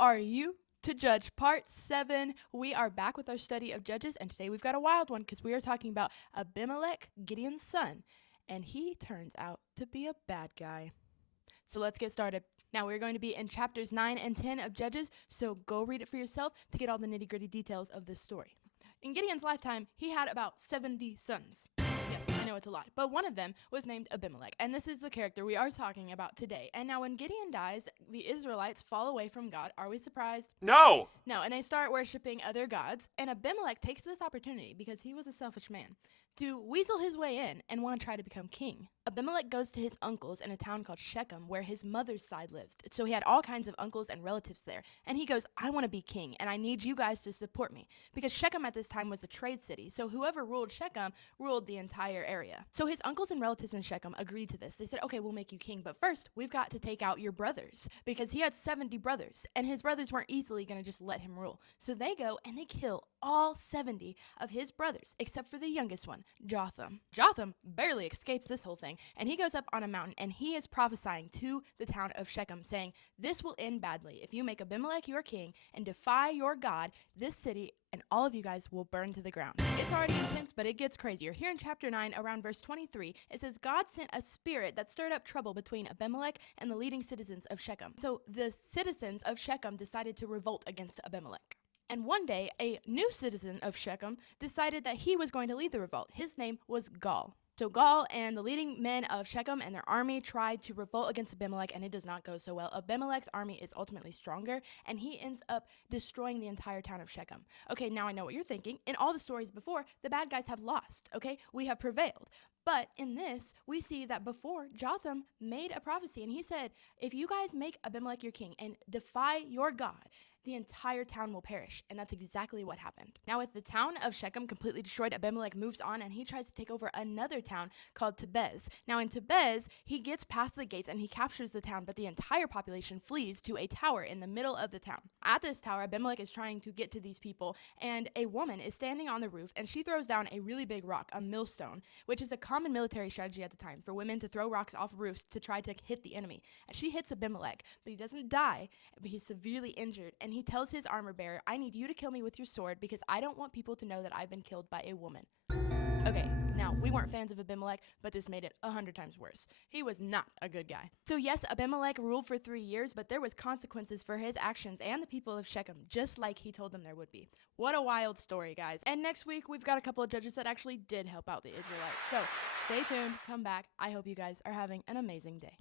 are you to Judge Part 7? We are back with our study of Judges, and today we've got a wild one because we are talking about Abimelech, Gideon's son, and he turns out to be a bad guy. So let's get started. Now we're going to be in chapters 9 and 10 of Judges, so go read it for yourself to get all the nitty-gritty details of this story. In Gideon's lifetime, he had about 70 sons. Yes, I know it's a lot, but one of them was named Abimelech, and this is the character we are talking about today. And now when Gideon dies, the Israelites fall away from God. Are we surprised? No! No, and they start worshiping other gods, and Abimelech takes this opportunity, because he was a selfish man, to weasel his way in and want to try to become king. Abimelech goes to his uncles in a town called Shechem, where his mother's side lives. So he had all kinds of uncles and relatives there. And he goes, I want to be king, and I need you guys to support me. Because Shechem at this time was a trade city, so whoever ruled Shechem ruled the entire area. So his uncles and relatives in Shechem agreed to this. They said, okay, we'll make you king, but first, we've got to take out your brothers. Because he had 70 brothers, and his brothers weren't easily going to just let him rule. So they go and they kill all 70 of his brothers, except for the youngest one, Jotham. Jotham barely escapes this whole thing, and he goes up on a mountain, and he is prophesying to the town of Shechem, saying, this will end badly. If you make Abimelech your king and defy your God, this city and all of you guys will burn to the ground. It's already intense, but it gets crazier. Here in chapter 9, around verse 23, it says, God sent a spirit that stirred up trouble between Abimelech and the leading citizens of Shechem. So the citizens of Shechem decided to revolt against Abimelech. And one day, a new citizen of Shechem decided that he was going to lead the revolt. His name was Gaal. So Gaal and the leading men of Shechem and their army tried to revolt against Abimelech, and it does not go so well. Abimelech's army is ultimately stronger, and he ends up destroying the entire town of Shechem. Okay, now I know what you're thinking. In all the stories before, the bad guys have lost, okay? We have prevailed. But in this, we see that before, Jotham made a prophecy, and he said, if you guys make Abimelech your king and defy your God, the entire town will perish. And that's exactly what happened. Now, with the town of Shechem completely destroyed, Abimelech moves on and he tries to take over another town called Tebez. Now, in Tebez, he gets past the gates and he captures the town, but the entire population flees to a tower in the middle of the town. At this tower, Abimelech is trying to get to these people, and a woman is standing on the roof, and she throws down a really big rock, a millstone, which is a common military strategy at the time for women to throw rocks off roofs to try to hit the enemy. And she hits Abimelech, but he doesn't die, but he's severely injured, and he tells his armor bearer, I need you to kill me with your sword because I don't want people to know that I've been killed by a woman. Okay, now, we weren't fans of Abimelech, but this made it 100 times worse. He was not a good guy. So yes, Abimelech ruled for 3 years, but there was consequences for his actions and the people of Shechem, just like he told them there would be. What a wild story, guys. And next week, we've got a couple of judges that actually did help out the Israelites. So stay tuned, come back. I hope you guys are having an amazing day.